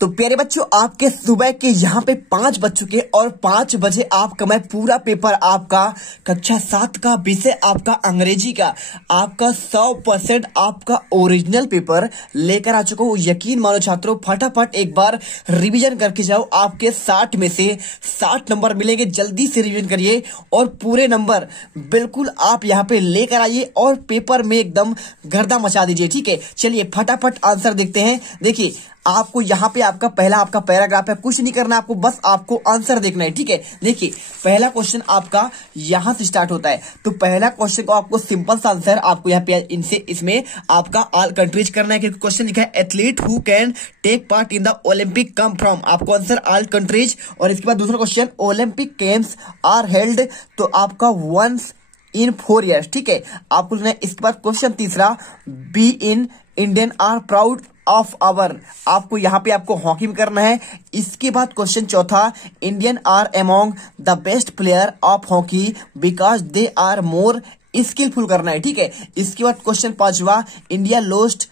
तो प्यारे बच्चों, आपके सुबह के यहाँ पे 5 बज चुके और 5 बजे आपका मैं पूरा पेपर आपका कक्षा 7 का विषय आपका अंग्रेजी का आपका 100% आपका ओरिजिनल पेपर लेकर आ चुका हूँ। यकीन मानो छात्रों, फटाफट एक बार रिवीजन करके जाओ। आपके 60 में से 60 नंबर मिलेंगे। जल्दी से रिवीजन करिए और पूरे नंबर बिल्कुल आप यहाँ पे लेकर आइए और पेपर में एकदम गर्दा मचा दीजिए। ठीक है, चलिए फटाफट आंसर देखते हैं। देखिए, आपको यहाँ पे आपका पहला आपका पैराग्राफ है, कुछ नहीं करना आपको, बस आपको आंसर देखना है। ठीक है, देखिए पहला क्वेश्चन आपका यहां से स्टार्ट होता है। तो पहला क्वेश्चन को आपको सिंपल सा आंसर आपको यहाँ पे इसमें आपका ऑल कंट्रीज करना है, क्योंकि क्वेश्चन लिखा है athlete who can take part in the Olympic come from, आपको आंसर ऑल कंट्रीज। और इसके बाद दूसरा question, Olympic games are held, तो आपका वंस इन 4 years। ठीक है, आपको लिखना है। इसके बाद क्वेश्चन तीसरा, be in Indian are proud of our, आपको यहाँ पे आपको हॉकी में करना है। इसके बाद क्वेश्चन चौथा, Indian are among the best player of hockey because they are more skilful करना है। ठीक है, इसके बाद क्वेश्चन पांचवा, India lost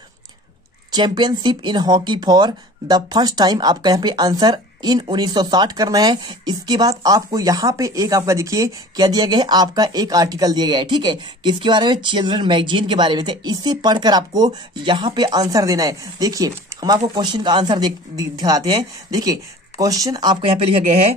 championship in hockey for the first time, आपका यहाँ पे आंसर इन 1960 करना है। इसके बाद आपको यहाँ पे एक आपका देखिए क्या दिया गया है, आपका एक आर्टिकल दिया गया है। ठीक है, किसके बारे में, चिल्ड्रन मैगजीन के बारे में थे। इसे पढ़कर आपको यहाँ पे आंसर देना है। देखिए, हम आपको क्वेश्चन का आंसर दिखाते हैं। देखिए, क्वेश्चन आपको यहाँ पे लिखा गया है,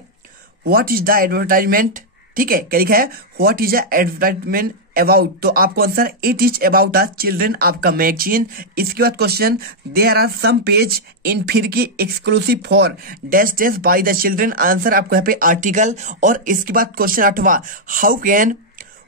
व्हाट इज द एडवर्टाइजमेंट। ठीक है, क्या लिखा है, what is the advertisement about, तो आपको answer it is about the children आपका मैगजीन। इसके बाद question, there are some page in Firki exclusive for dash dash by the children, answer आपको यहाँ पे आर्टिकल। और इसके बाद क्वेश्चन 8वां, how can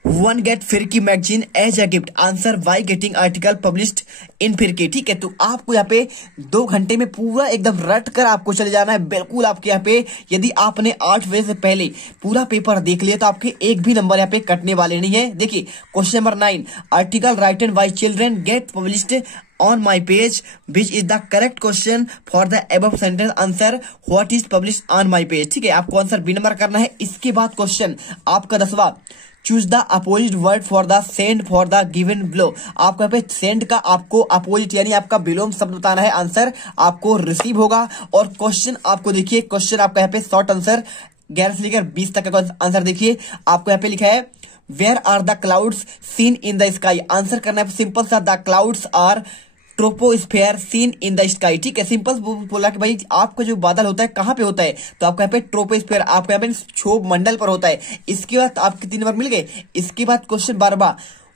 one get Firki magazine as a gift, answer by getting article published in Firki. ठीक है, तो आपको यहाँ पे 2 घंटे में पूरा एकदम रट कर आपको चले जाना है। बिल्कुल आपके यहाँ पे यदि आपने 8 बजे से पहले पूरा पेपर देख लिया तो आपके एक भी नंबर यहाँ पे कटने वाले नहीं है। देखिए question number 9, article written bye children gate published on my page which is the correct question for the above sentence, answer what is published on my page। ठीक है, आपको आंसर बी नंबर करना है। इसके बाद क्वेश्चन आपका 10वां, choose the opposite word for the send for the given below, आपको यहाँ पे सेंड का आपको अपोजिट यानी आपका विलोम शब्द बताना है, आंसर आपको रिसीव होगा। और क्वेश्चन आपको देखिए, क्वेश्चन आपका यहाँ पे शॉर्ट आंसर 11 से लेकर 20 तक का आंसर देखिए, आपको यहाँ पे लिखा है where are the clouds seen in the sky, answer करना है सिंपल सा, the clouds are troposphere seen in the sky. ठीक है, सिंपल बोला कि भाई आपका जो बादल होता है कहाँ पे होता है, तो आपको यहाँ पे ट्रोपोस्फेयर आपको यहाँ पे क्षोभ मंडल पर होता है। इसके बाद आपके 3 नंबर मिल गए। इसके बाद क्वेश्चन 12वां,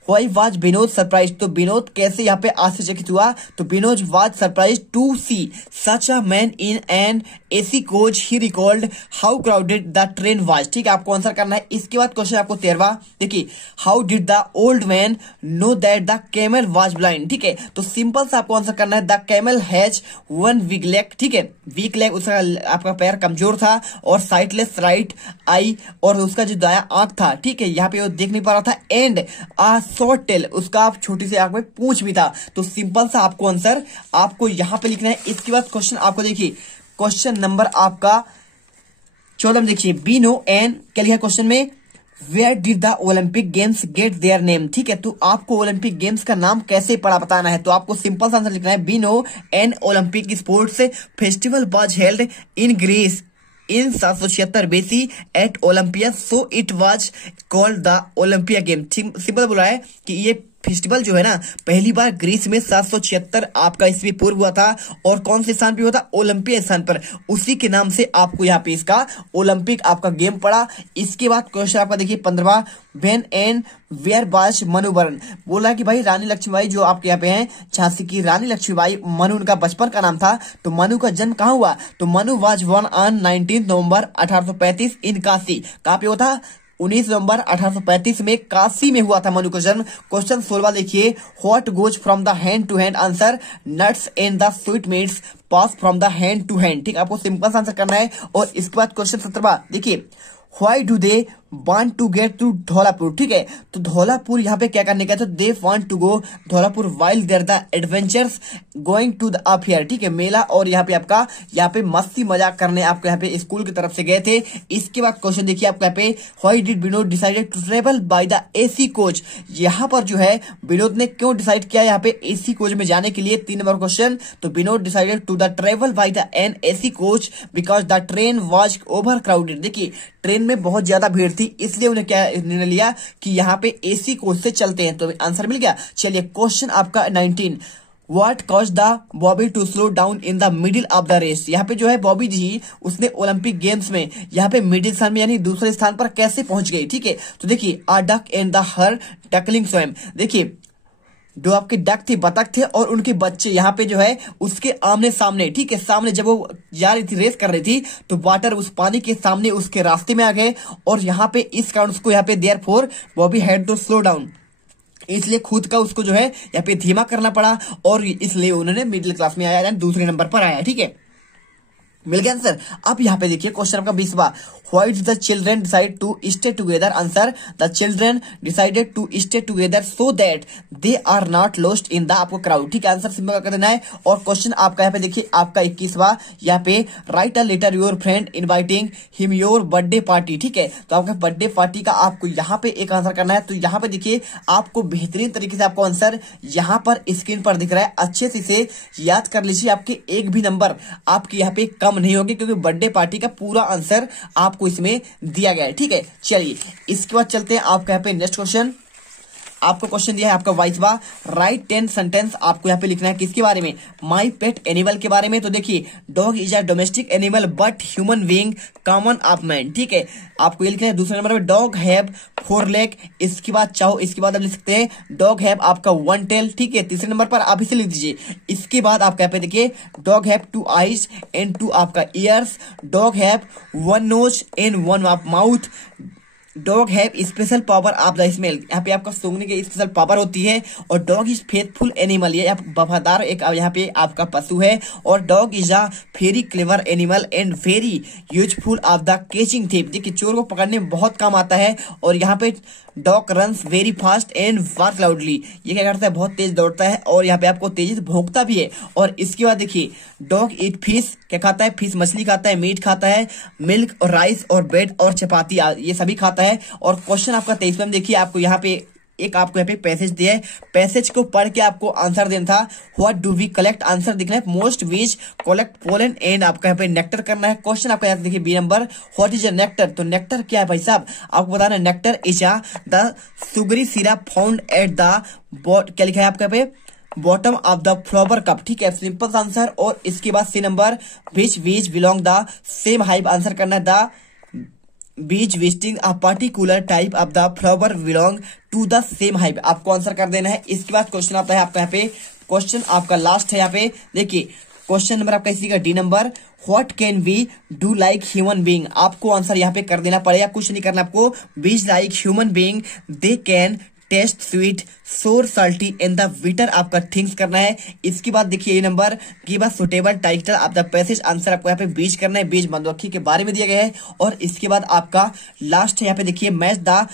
Why was विनोद सरप्राइज, तो विनोद कैसे यहाँ पे आश्चर्यचकित हुआ, तो Vinod was surprise to see such a man in an AC coach, he recalled how crowded the train was. ठीक है, आपको आंसर करना है। इसके बाद क्वेश्चन आपको 13वां, देखिए how did the old man know that the camel was blind. ठीक है, तो सिंपल सा आपको आंसर करना है, the camel has 1 weak leg. ठीक है, वीक लेग उसका आपका पैर कमजोर था और साइटलेस राइट आई, और उसका जो दाया आंख था, ठीक है, यहाँ पे वो देख नहीं पा रहा था, एंड आ शॉर्ट टेल, उसका आप छोटी सी आंख में पूंछ भी था। तो सिंपल सा आपको आंसर आपको यहां पे लिखना है। इसके बाद क्वेश्चन आपको देखिए, क्वेश्चन नंबर आपका 14 में देखिए, बी नो एन क्या लिखा क्वेश्चन में, where did the Olympic games get their name. ठीक है, तो आपको ओलंपिक गेम्स का नाम कैसे पड़ा बताना है, तो आपको सिंपल सा आंसर लिखना है, B no an Olympic sports festival was held in Greece in 776 BC at Olympia, so it was called the Olympia game. Simple बोला है कि ये फेस्टिवल जो है ना पहली बार ग्रीस में 776 आपका ईस्वी पूर्व हुआ था, और कौन से स्थान पे हुआ था, ओलंपिया स्थान पर, उसी के नाम से आपको यहाँ पे इसका ओलंपिक आपका गेम पड़ा। इसके बाद क्वेश्चन आपका देखिए 15वां, when and where was Manu born, बोला कि भाई रानी लक्ष्मीबाई जो आपके यहाँ पे हैं, झांसी की रानी लक्ष्मीबाई, मनु उनका बचपन का नाम था, तो मनु का जन्म कहाँ हुआ, तो मनु वाज बोर्न ऑन 19 नवंबर 1835 इन काशी। कहाँ पे हुआ था, 19 नवंबर 1835 में काशी में हुआ था मनु का जन्म। क्वेश्चन 16वां देखिए, what goes from the hand to hand, answer nuts and the sweet meats pass from the hand to hand. ठीक, आपको सिंपल आंसर करना है। और इसके बाद क्वेश्चन 17वां देखिए, why do they want to get to Dhaulapur, ठीक है। तो धौलापुर यहाँ पे क्या करने का, तो they want to go Dhaulapur while there the adventures going to the up here, ठीक है, मेला और यहाँ पे आपका यहाँ पे मस्ती मजाक करने आपको यहाँ पे स्कूल की तरफ से गए थे। इसके बाद क्वेश्चन देखिए आपको यहाँ पे, why did Vinod decided to travel by the AC coach, यहाँ पर जो है विनोद ने क्यों डिसाइड किया यहाँ पे एसी कोच में जाने के लिए। 3 नंबर क्वेश्चन, तो Vinod decided to the travel by the an AC coach because the train was overcrowded, देखिए ट्रेन में बहुत ज्यादा भीड़ थी इसलिए उन्हें क्या निर्णय लिया कि यहाँ पे एसी कोच से चलते हैं। तो आंसर मिल गया। चलिए क्वेश्चन आपका 19, What caused the Bobby to slow down in the middle of the race, यहाँ पे जो है बॉबी जी उसने ओलंपिक गेम्स में यहाँ पे मिडिल स्थान में यानी दूसरे स्थान पर कैसे पहुंच गई, ठीक है। तो देखिए a duck and the her duckling स्वयं, देखिए जो आपके डक थे, बतख थे और उनके बच्चे यहाँ पे जो है उसके आमने सामने, ठीक है, सामने जब वो जा रही थी रेस कर रही थी तो वाटर उस पानी के सामने उसके रास्ते में आ गए और यहाँ पे इस कारण उसको यहाँ पे therefore Bobby had to slow down, इसलिए खुद का उसको जो है यहाँ पे धीमा करना पड़ा और इसलिए उन्होंने मिडिल क्लास में आया यानी दूसरे नंबर पर आया, ठीक है। मिल गया आंसर। अब यहाँ पे देखिए क्वेश्चन आपका 20वां, why did the children decide to stay together, answer the children decided to stay together so that they are not lost in the आपको क्राउड, ठीक है, आंसर सिंपल कर देना है। और क्वेश्चन आपका यहाँ पे देखिए आपका 21वां, यहाँ पे write a letter your friend inviting him your birthday party, ठीक है। तो आपका बर्थडे पार्टी का आपको यहाँ पे एक आंसर करना है। तो यहाँ पे देखिए आपको बेहतरीन तरीके से आपको आंसर यहाँ पर स्क्रीन पर दिख रहा है, अच्छे से इसे याद कर लीजिए, आपके एक भी नंबर आपके यहाँ पे कम नहीं होंगे क्योंकि बर्थडे पार्टी का पूरा आंसर आपको इसमें दिया गया है, ठीक है। चलिए इसके बाद चलते हैं आपका यहाँ पे नेक्स्ट क्वेश्चन। आपको क्वेश्चन दिया है आपका 22वां, राइट 10 सेंटेंस आपको यहाँ पे लिखना है किसके बारे में, माई पेट एनिमल के बारे में। तो देखिए dog is a domestic animal but human being common of man, ठीक है, आपको ये लिखना है। दूसरे नंबर पे डॉग हैव 4 लेग, इसके बाद चाहो इसके बाद आप लिख सकते हैं डॉग हैव आपका 1 टेल, ठीक है। तीसरे नंबर पर आप इसे लिख दीजिए। इसके बाद आपका यहाँ पे देखिए डॉग हैव 2 आईज एंड 2 आपका ears, dog have 1 nose and 1 mouth, dog have special power of the smell, यहाँ पे आपका सूंघने की स्पेशल पावर होती है। और डॉग इज फेथफुल एनिमल, ये वफादार एक यहाँ पे आपका पशु है। और dog is a very clever animal and very useful of the catching thief, देखिए चोर को पकड़ने में बहुत काम आता है। और यहाँ पे dog runs very fast and bark loudly, ये क्या करता है बहुत तेज दौड़ता है और यहाँ पे आपको तेजी से भौंकता भी है। और इसके बाद देखिए डॉग ईट फिश, क्या खाता है, फिश मछली खाता है, मीट खाता है, मिल्क और राइस और ब्रेड और चपाती ये सभी खाता है। और क्वेश्चन आपका 23वां देखिए आपको यहाँ पे एक आपको यहाँ पे पैसेज दिया है, पैसेज को पढ़ के आपको आंसर देना था। What do we collect, answer दिखना है मोस्ट वीज कलेक्ट पोलन एंड आपका यहाँ पे नेक्टर करना है। क्वेश्चन आपका यहाँ देखिए B number, what is a nectar, तो नेक्टर क्या है भाई साहब आपको बताना है। Nectar is a the sugary syrup found at the क्या लिखा है आपका यहाँ पे bottom of the flower cup, ठीक है, सिंपल आंसर। और इसके बाद सी number which bees belong the same hive, answer करना है the bees visiting a particular type of the flower belong to the same hive, आपको आंसर कर देना है। इसके बाद क्वेश्चन आता है आपका यहाँ पे, क्वेश्चन आपका लास्ट है यहाँ पे देखिए क्वेश्चन नंबर आपका इसी का D number, what can we do like human being, आपको आंसर यहाँ पे कर देना पड़ेगा, कुछ नहीं करना आपको। बीज like human being they can test sweet सोर साल्टी एंड द विटर आपका थिंग्स करना है। इसके बाद देखिए ये number give a suitable title of the passage, answer आपको यहाँ पे बीज करना है, बीज मधुमक्खी के बारे में दिया गया है। और इसके बाद आपका लास्ट है यहाँ पे देखिए match the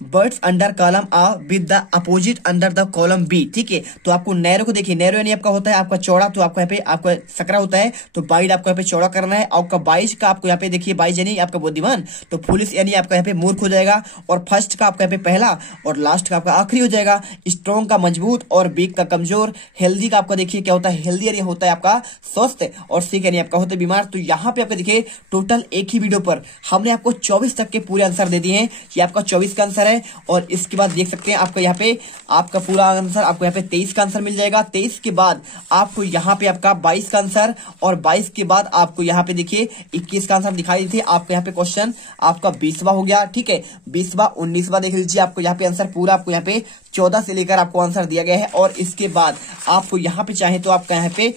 birds under column A with the opposite under the column B, ठीक है। तो आपको नैरो को देखिए, नैरो यानी आपका होता है आपका चौड़ा, तो आपको यहाँ पे आपका सकरा होता है, तो वाइड आपको यहाँ पे चौड़ा करना है। आपका 22 का आपको यहाँ पे देखिए 22 यानी आपका बुद्धिमान, तो फुलिश यानी आपका यहाँ पे मूर्ख हो जाएगा। और फर्स्ट का आपका यहाँ पे पहला और लास्ट का आपका आखिरी हो जाएगा। स्ट्रॉन्ग का मजबूत और वीक का कमजोर। हेल्दी का आपका देखिए क्या होता है, हेल्दी यानी होता है आपका स्वस्थ, और सिक यानी आपका होता है बीमार। तो यहाँ पे आपका देखिए टोटल एक ही वीडियो पर हमने आपको 24 तक के पूरे आंसर दे दिए हैं, ये आपका 24 का आंसर है। और इसके बाद देख सकते हैं आपका यहाँ पे आपका पूरा आंसर आपको यहाँ पे 23 का आंसर मिल जाएगा। 23 के बाद आपको यहाँ पे आपका 22 का आंसर, और 22 के बाद आपको यहाँ पे देखिए 21 का आंसर दिखाई दी थी। आपको यहाँ पे क्वेश्चन आपका 20वां हो गया, ठीक है, 20वां 19वां देख लीजिए, आपको यहाँ पे आंसर पूरा आपको यहाँ पे 14 से लेकर आपको आंसर दिया गया है। और इसके बाद आपको यहाँ पे चाहे तो आपका यहाँ पे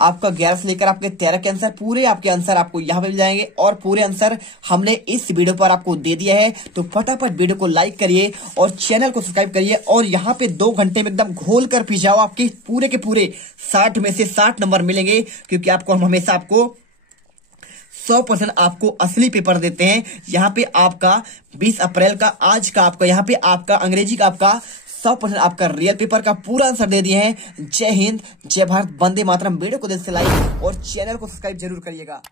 आपका 11 से लेकर आपके 13 के आंसर पूरे आपके आंसर आपको यहाँ पे मिल जाएंगे। और पूरे आंसर हमने इस वीडियो पर आपको दे दिया है, तो फटाफट वीडियो को लाइक करिए और चैनल को सब्सक्राइब करिए। और यहाँ पे 2 घंटे में एकदम घोल कर पी जाओ, आपके पूरे के पूरे 60 में से 60 नंबर मिलेंगे, क्योंकि आपको हम हमेशा आपको 100% आपको असली पेपर देते हैं। यहाँ पे आपका 20 अप्रैल का आज का आपका यहाँ पे आपका अंग्रेजी का आपका 100% आपका रियल पेपर का पूरा आंसर दे दिए हैं। जय हिंद, जय भारत, वंदे मातरम। वीडियो को दिल से लाइक और चैनल को सब्सक्राइब जरूर करिएगा।